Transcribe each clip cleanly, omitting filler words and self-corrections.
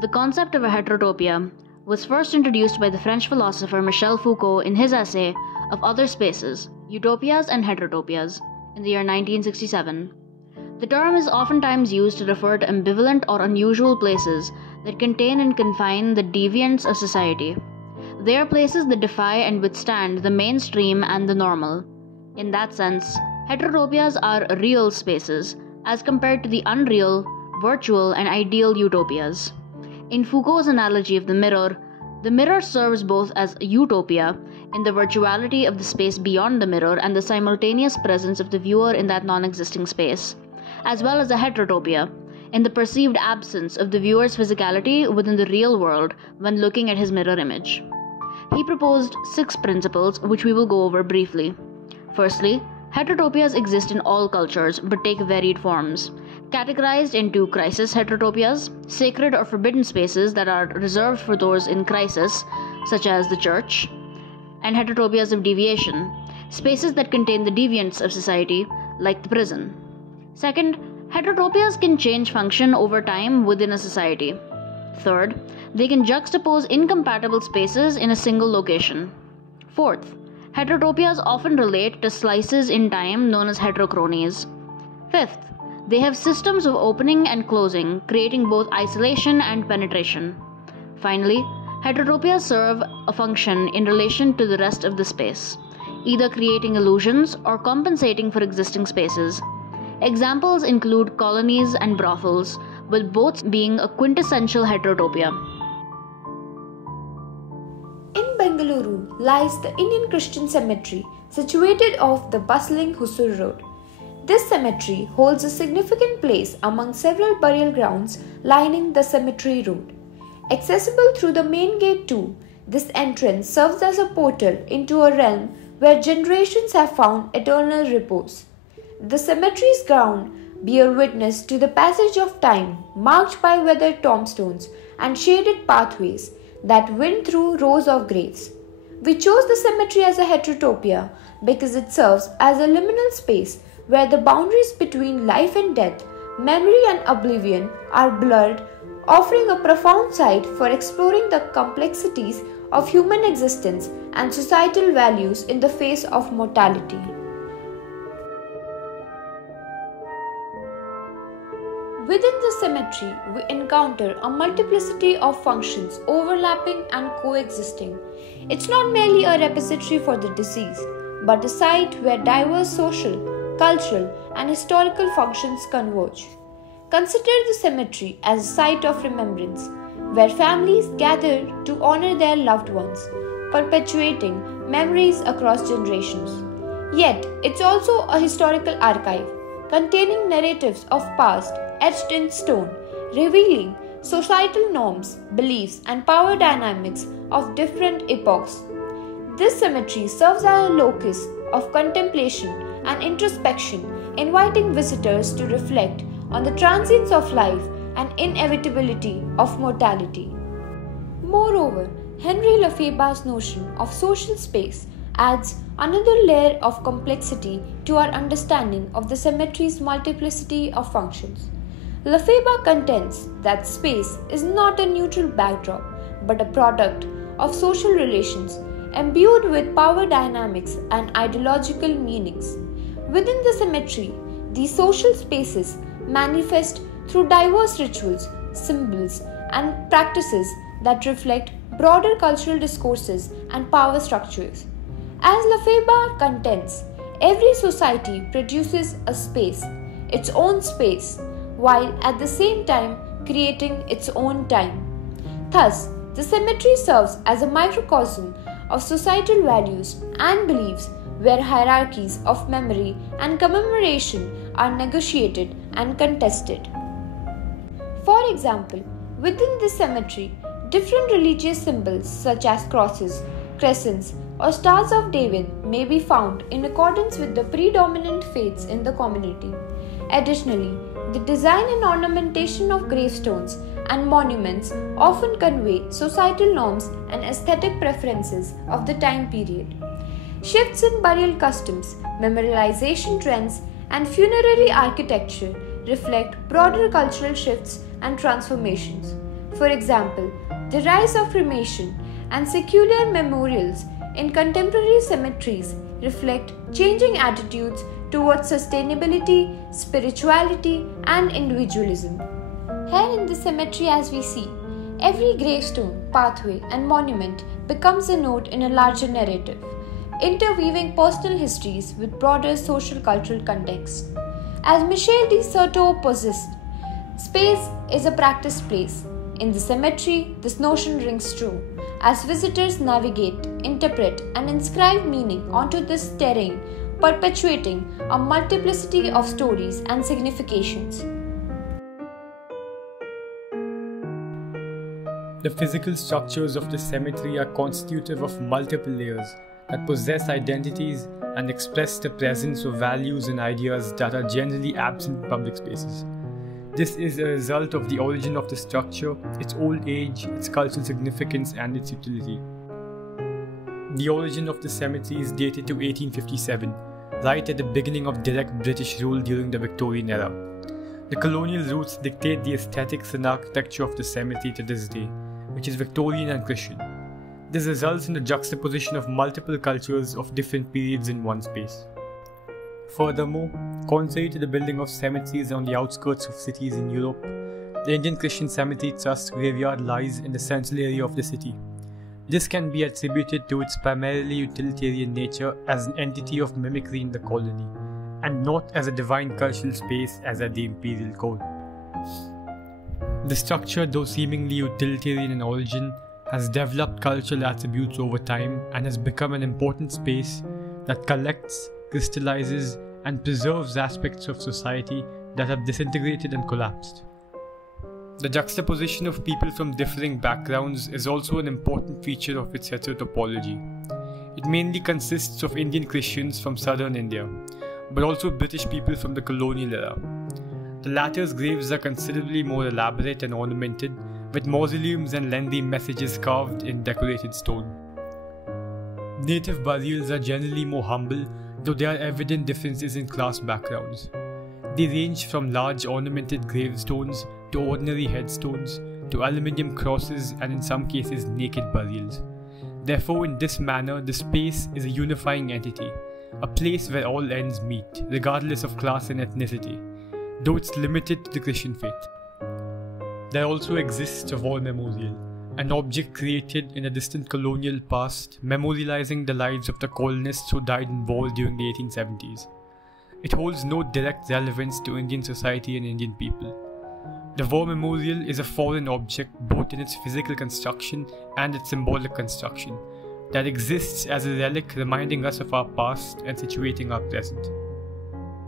The concept of a heterotopia was first introduced by the French philosopher Michel Foucault in his essay of Other Spaces, Utopias and Heterotopias, in the year 1967. The term is oftentimes used to refer to ambivalent or unusual places that contain and confine the deviants of society. They are places that defy and withstand the mainstream and the normal. In that sense, heterotopias are real spaces, as compared to the unreal, virtual, and ideal utopias. In Foucault's analogy of the mirror serves both as a utopia in the virtuality of the space beyond the mirror and the simultaneous presence of the viewer in that non-existing space, as well as a heterotopia in the perceived absence of the viewer's physicality within the real world when looking at his mirror image. He proposed 6 principles which we will go over briefly. Firstly, heterotopias exist in all cultures but take varied forms. Categorized into crisis heterotopias, sacred or forbidden spaces that are reserved for those in crisis, such as the church, and heterotopias of deviation, spaces that contain the deviants of society, like the prison. Second, heterotopias can change function over time within a society. Third, they can juxtapose incompatible spaces in a single location. Fourth, heterotopias often relate to slices in time known as heterochronies. Fifth, they have systems of opening and closing, creating both isolation and penetration. Finally, heterotopias serve a function in relation to the rest of the space, either creating illusions or compensating for existing spaces. Examples include colonies and brothels, with both being a quintessential heterotopia. In Bengaluru lies the Indian Christian cemetery, situated off the bustling Hosur Road. This cemetery holds a significant place among several burial grounds lining the cemetery road. Accessible through the main gate too, this entrance serves as a portal into a realm where generations have found eternal repose. The cemetery's ground bear witness to the passage of time, marked by weathered tombstones and shaded pathways that wind through rows of graves. We chose the cemetery as a heterotopia because it serves as a liminal space where the boundaries between life and death, memory and oblivion are blurred, offering a profound site for exploring the complexities of human existence and societal values in the face of mortality. Within the cemetery, we encounter a multiplicity of functions overlapping and coexisting. It's not merely a repository for the deceased, but a site where diverse social, cultural, and historical functions converge. Consider the cemetery as a site of remembrance, where families gather to honor their loved ones, perpetuating memories across generations. Yet, it's also a historical archive, containing narratives of past etched in stone, revealing societal norms, beliefs, and power dynamics of different epochs. This cemetery serves as a locus of contemplation and introspection, inviting visitors to reflect on the transience of life and inevitability of mortality. Moreover, Henry Lefebvre's notion of social space adds another layer of complexity to our understanding of the cemetery's multiplicity of functions. Lefebvre contends that space is not a neutral backdrop, but a product of social relations imbued with power dynamics and ideological meanings. Within the cemetery, these social spaces manifest through diverse rituals, symbols, and practices that reflect broader cultural discourses and power structures. As Lefebvre contends, every society produces a space, its own space, while at the same time creating its own time. Thus, the cemetery serves as a microcosm of societal values and beliefs where hierarchies of memory and commemoration are negotiated and contested. For example, within this cemetery, different religious symbols such as crosses, crescents, or stars of David may be found in accordance with the predominant faiths in the community. Additionally, the design and ornamentation of gravestones and monuments often convey societal norms and aesthetic preferences of the time period. Shifts in burial customs, memorialization trends, and funerary architecture reflect broader cultural shifts and transformations. For example, the rise of cremation and secular memorials in contemporary cemeteries reflect changing attitudes towards sustainability, spirituality, and individualism. Here in the cemetery, as we see, every gravestone, pathway, and monument becomes a node in a larger narrative, interweaving personal histories with broader social cultural contexts. As Michel de Certeau possessed, space is a practiced place. In the cemetery, this notion rings true, as visitors navigate, interpret, and inscribe meaning onto this terrain, perpetuating a multiplicity of stories and significations. The physical structures of the cemetery are constitutive of multiple layers that possess identities and express the presence of values and ideas that are generally absent in public spaces. This is a result of the origin of the structure, its old age, its cultural significance, and its utility. The origin of the cemetery is dated to 1857, right at the beginning of direct British rule during the Victorian era. The colonial roots dictate the aesthetics and architecture of the cemetery to this day, which is Victorian and Christian. This results in the juxtaposition of multiple cultures of different periods in one space. Furthermore, contrary to the building of cemeteries on the outskirts of cities in Europe, the Indian Christian Cemetery Trust graveyard lies in the central area of the city. This can be attributed to its primarily utilitarian nature as an entity of mimicry in the colony, and not as a divine cultural space as at the imperial court. The structure, though seemingly utilitarian in origin, has developed cultural attributes over time and has become an important space that collects, crystallizes, and preserves aspects of society that have disintegrated and collapsed. The juxtaposition of people from differing backgrounds is also an important feature of its heterotopology. It mainly consists of Indian Christians from southern India, but also British people from the colonial era. The latter's graves are considerably more elaborate and ornamented, with mausoleums and lengthy messages carved in decorated stone. Native burials are generally more humble, though there are evident differences in class backgrounds. They range from large ornamented gravestones to ordinary headstones to aluminium crosses and in some cases naked burials. Therefore, in this manner, the space is a unifying entity, a place where all ends meet, regardless of class and ethnicity, though it's limited to the Christian faith. There also exists a war memorial, an object created in a distant colonial past, memorializing the lives of the colonists who died in war during the 1870s. It holds no direct relevance to Indian society and Indian people. The war memorial is a foreign object both in its physical construction and its symbolic construction, that exists as a relic reminding us of our past and situating our present.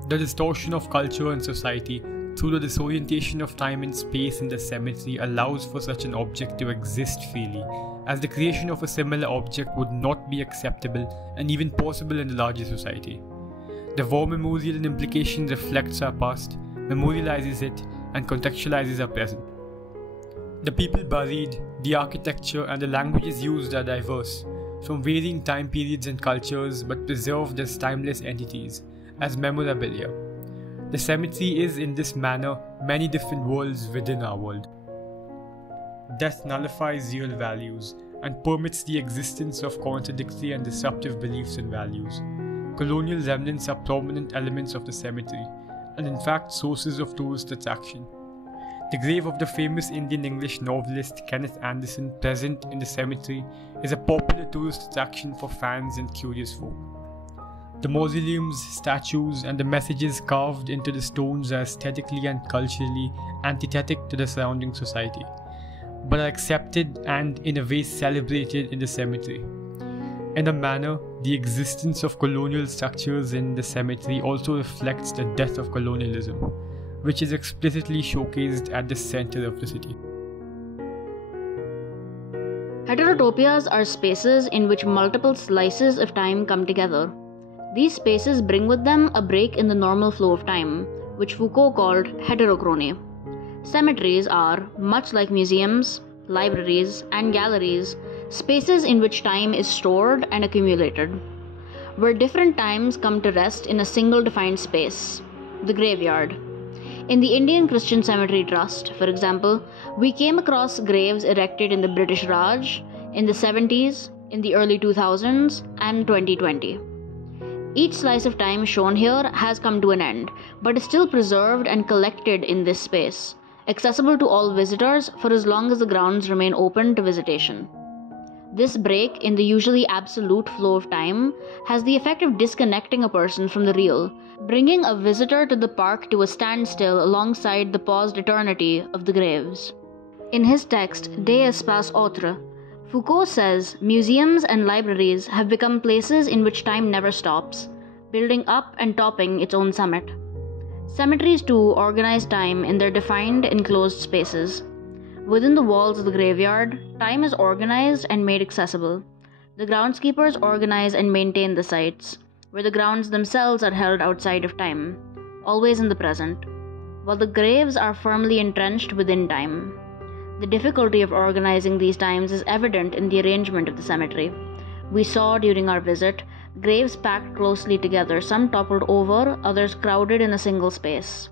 The distortion of culture and society through the disorientation of time and space in the cemetery allows for such an object to exist freely, as the creation of a similar object would not be acceptable and even possible in the larger society. The war memorial in implication reflects our past, memorializes it, and contextualizes our present. The people buried, the architecture, and the languages used are diverse, from varying time periods and cultures, but preserved as timeless entities, as memorabilia. The cemetery is, in this manner, many different worlds within our world. Death nullifies real values and permits the existence of contradictory and disruptive beliefs and values. Colonial remnants are prominent elements of the cemetery, and in fact sources of tourist attraction. The grave of the famous Indian English novelist Kenneth Anderson, present in the cemetery, is a popular tourist attraction for fans and curious folk. The mausoleums, statues, and the messages carved into the stones are aesthetically and culturally antithetic to the surrounding society, but are accepted and in a way celebrated in the cemetery. In a manner, the existence of colonial structures in the cemetery also reflects the death of colonialism, which is explicitly showcased at the center of the city. Heterotopias are spaces in which multiple slices of time come together. These spaces bring with them a break in the normal flow of time, which Foucault called heterochrony. Cemeteries are, much like museums, libraries, and galleries, spaces in which time is stored and accumulated, where different times come to rest in a single defined space, the graveyard. In the Indian Christian Cemetery Trust, for example, we came across graves erected in the British Raj, in the 70s, in the early 2000s, and 2020. Each slice of time shown here has come to an end, but is still preserved and collected in this space, accessible to all visitors for as long as the grounds remain open to visitation. This break in the usually absolute flow of time has the effect of disconnecting a person from the real, bringing a visitor to the park to a standstill alongside the paused eternity of the graves. In his text, De Espace Autre, Foucault says museums and libraries have become places in which time never stops, building up and topping its own summit. Cemeteries too organize time in their defined enclosed spaces. Within the walls of the graveyard, time is organized and made accessible. The groundskeepers organize and maintain the sites, where the grounds themselves are held outside of time, always in the present, while the graves are firmly entrenched within time. The difficulty of organizing these times is evident in the arrangement of the cemetery. We saw during our visit graves packed closely together, some toppled over, others crowded in a single space.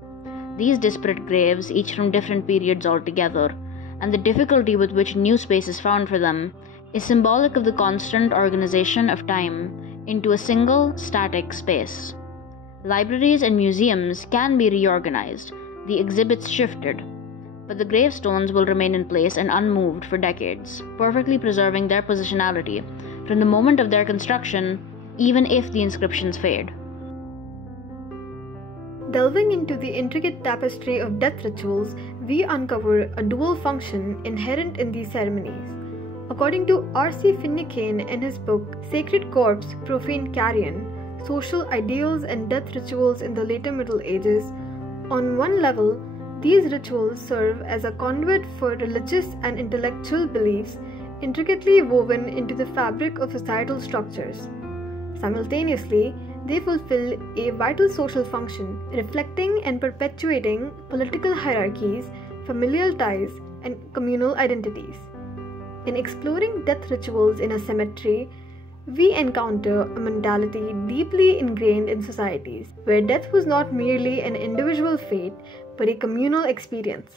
These disparate graves, each from different periods altogether, and the difficulty with which new space is found for them, is symbolic of the constant organization of time into a single, static space. Libraries and museums can be reorganized, the exhibits shifted, but the gravestones will remain in place and unmoved for decades, perfectly preserving their positionality from the moment of their construction, even if the inscriptions fade. Delving into the intricate tapestry of death rituals, we uncover a dual function inherent in these ceremonies. According to R.C. Finucane in his book Sacred Corpse, Profane Carrion, Social Ideals and Death Rituals in the Later Middle Ages, on one level, these rituals serve as a conduit for religious and intellectual beliefs intricately woven into the fabric of societal structures. Simultaneously, they fulfill a vital social function, reflecting and perpetuating political hierarchies, familial ties, and communal identities. In exploring death rituals in a cemetery, we encounter a mentality deeply ingrained in societies, where death was not merely an individual fate, but a communal experience.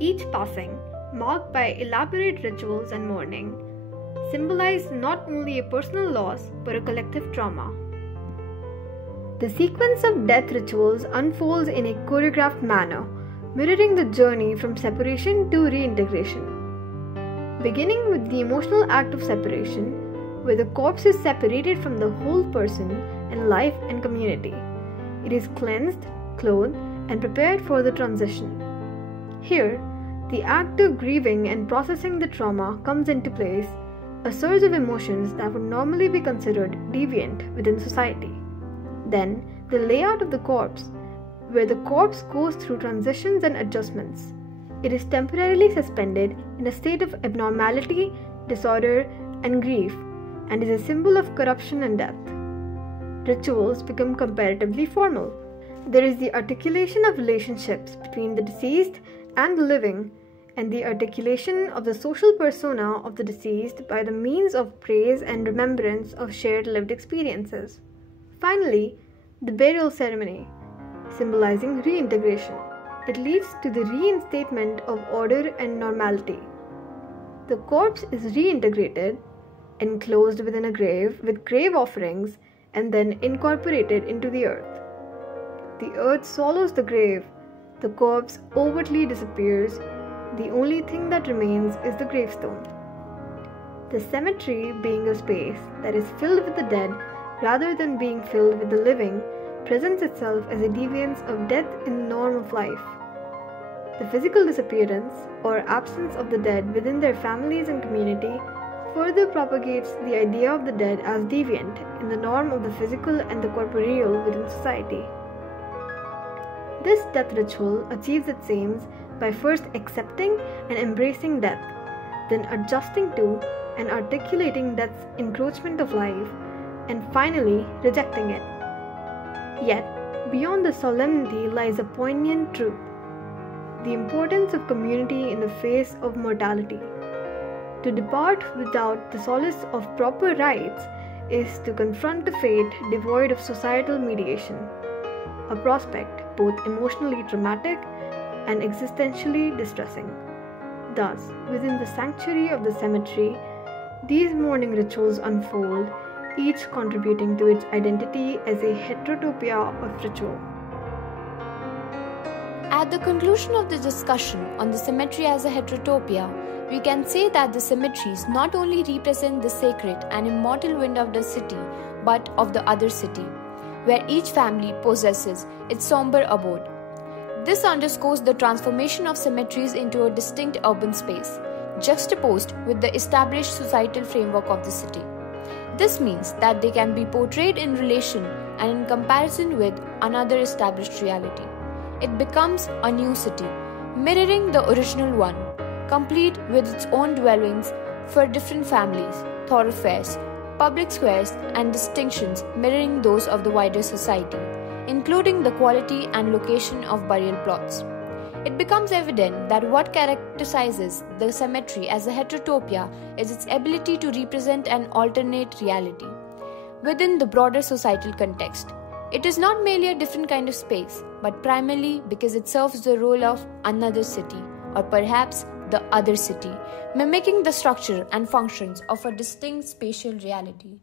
Each passing, marked by elaborate rituals and mourning, symbolized not only a personal loss, but a collective trauma. The sequence of death rituals unfolds in a choreographed manner, mirroring the journey from separation to reintegration. Beginning with the emotional act of separation, where the corpse is separated from the whole person and life and community. It is cleansed, clothed, and prepared for the transition. Here, the act of grieving and processing the trauma comes into place, a surge of emotions that would normally be considered deviant within society. Then, the layout of the corpse, where the corpse goes through transitions and adjustments. It is temporarily suspended in a state of abnormality, disorder, and grief, and is a symbol of corruption and death. Rituals become comparatively formal. There is the articulation of relationships between the deceased and the living, and the articulation of the social persona of the deceased by the means of praise and remembrance of shared lived experiences. Finally, the burial ceremony, symbolizing reintegration. It leads to the reinstatement of order and normality. The corpse is reintegrated, enclosed within a grave with grave offerings, and then incorporated into the earth. The earth swallows the grave, the corpse overtly disappears, the only thing that remains is the gravestone. The cemetery, being a space that is filled with the dead rather than being filled with the living, presents itself as a deviance of death in the norm of life. The physical disappearance or absence of the dead within their families and community further propagates the idea of the dead as deviant in the norm of the physical and the corporeal within society. This death ritual achieves its aims by first accepting and embracing death, then adjusting to and articulating death's encroachment of life, and finally rejecting it. Yet, beyond the solemnity lies a poignant truth: the importance of community in the face of mortality. To depart without the solace of proper rites is to confront a fate devoid of societal mediation, a prospect both emotionally traumatic and existentially distressing. Thus, within the sanctuary of the cemetery, these mourning rituals unfold, each contributing to its identity as a heterotopia of ritual. At the conclusion of the discussion on the cemetery as a heterotopia, we can say that the cemeteries not only represent the sacred and immortal wind of the city, but of the other city, where each family possesses its somber abode. This underscores the transformation of cemeteries into a distinct urban space, juxtaposed with the established societal framework of the city. This means that they can be portrayed in relation and in comparison with another established reality. It becomes a new city, mirroring the original one, complete with its own dwellings for different families, thoroughfares, public squares, and distinctions mirroring those of the wider society, including the quality and location of burial plots. It becomes evident that what characterizes the cemetery as a heterotopia is its ability to represent an alternate reality within the broader societal context. It is not merely a different kind of space, but primarily because it serves the role of another city, or perhaps the other city, mimicking the structure and functions of a distinct spatial reality.